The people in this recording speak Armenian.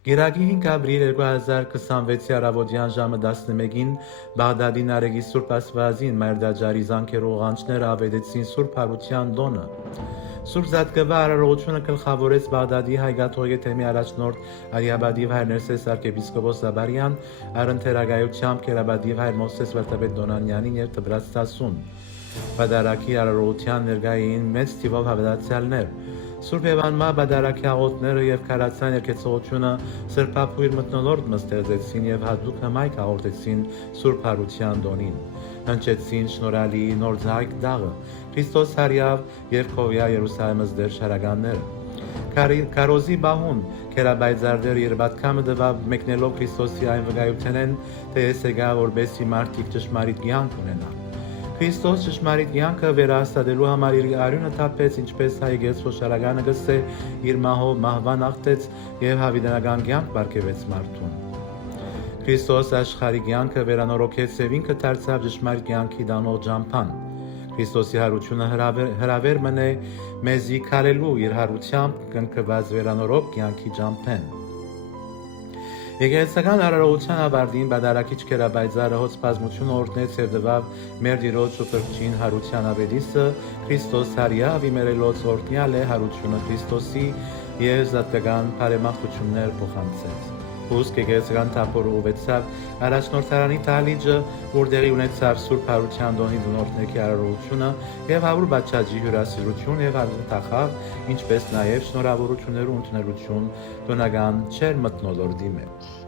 Գիրակի 5 ապրիլ 2026 առավոտյան ժամը 11-ին Բաղդադի Նարեգի Սուրբ Աստվածին Մայրդաջարի զանքերու ղանչները ավետեցին Սուրբ Հարության տոնը։ Սուրբ Զատկվա արարողությունը գլխավորեց Բաղդադի հայգաթողի թեմի առաջնորդ Արիաբադիվ հայր Ներսես arczepiskopos Զաբարյան, առընթերագայությամբ Կերաբադիվ հայր Մովսես Վարդապետ Դոնանյանին եւ Տբրած 10 Բադարակի արարողության ներկային մեծ թիվով հավատացյալներ։ Սուրբ Եվանմա Բադարակի աղոթները եւ քարացան երկեցողությունը սրբապույր մթնոլորտ մստեղծեցին եւ հատուկ հմայք հաղորդեցին Սուրբ Հարության տոնին։ Հնչեցին շնորհալի նոր ձայք դաղը, Քրիստոս հարյավ եւ Քովիա Երուսաղեմս դեր շարականները։ Կարոզի բահուն Կերաբայձարդեր երբատքամը դվավ մեկնելով Քրիստոսի այն վկայութենեն, թե եսեգա որբեսի մարդիկ ճշմարիտ կյանք ունենան։ Քրիստոս ճշմարիտ կյանքը վերահաստատելու համար իր արյունը թափեց, ինչպես հայգեց խոշարագանը գսե, իր մահով մահվան աղթեց եւ հավիտենական կյանք բարգեւեց մարդուն։ Քրիստոս աշխարհի կյանքը վերանորոգեց եւ ինքը դարձավ ճշմարիտ կյանքի դանող ջամփան։ Քրիստոսի հարությունը հրավեր մնե մեզի քարելու իր հարությամբ կնքված վերանորոգ կյանքի ջամփեն։ Եկեղեցական արարողության ավարտին Բադարակիչ Կերաբայձարը հոց բազմություն օրհնեց եւ տվավ մեր Տիրոջ ու Փրկչին հարության ավետիսը Քրիստոս հարյավ իմերելոց օրհնյալ է հարությունը Քրիստոսի եւ զատկական բարեմաղթություններ փոխանցեց։ Ուստի եկեղեցական թափորը ուղեցավ առաջնորդարանի դահլիճը, որտեղի ունեցավ Սուրբ Հարության տոնի դնորդների արարողությունը եւ հավուր բաճաճի հյուրասիրություն եւ հավատախաղ, ինչպես նաեւ շնորհավորություններ ու ընդունելություն տոնական չեր մթնոլորտի մեջ։